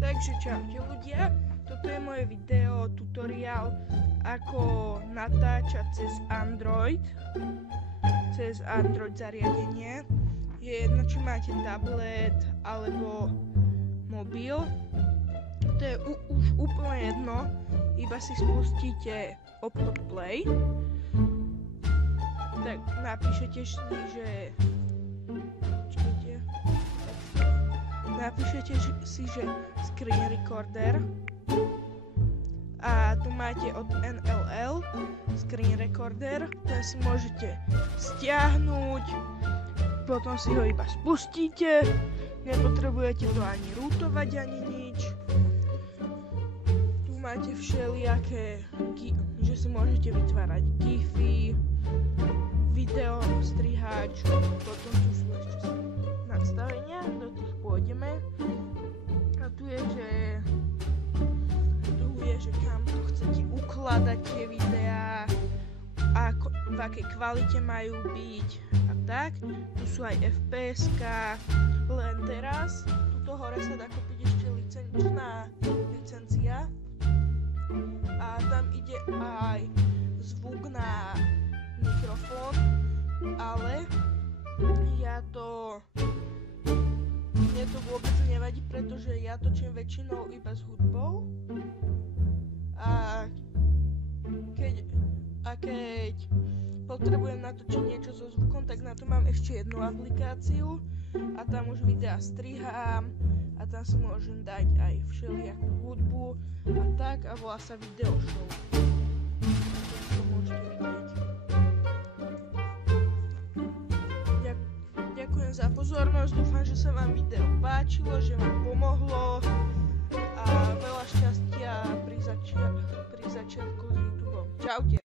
Takže čaute ľudia, toto je moje video, tutoriál ako natáčať cez Android zariadenie. Je jedno, či máte tablet alebo mobil, to je už úplne jedno, iba si spustíte obchod Play, tak napíšete si, že screen recorder a tu máte od NLL screen recorder, ten si môžete stiahnuť, potom si ho iba spustíte, nepotrebujete to ani rootovať, ani nič. Tu máte všelijaké, že si môžete vytvárať gify, video, strihač, potom tu sú ešte nastavenia, do tých pôjdeme. A tu je, že kam to chcete ukladať tie videá, v akej kvalite majú byť a tak. Tu sú aj FPS-ka, len teraz tuto hore sa dá kúpiť ešte licencia a tam ide aj zvuk na mikrofón, ale mne to vôbec nevadí, pretože ja točím väčšinou iba s hudbou a keď potrebujem natočiť niečo so zvukom, tak na to mám ešte jednu aplikáciu a tam už videá strihám a tam si môžem dať aj všelijakú hudbu a tak, a volá sa Video Show. To môžete vidieť. Ďakujem za pozornosť, dúfam, že sa vám video páčilo, že vám pomohlo a veľa šťastia pri začiatku s YouTubeom. Čaute.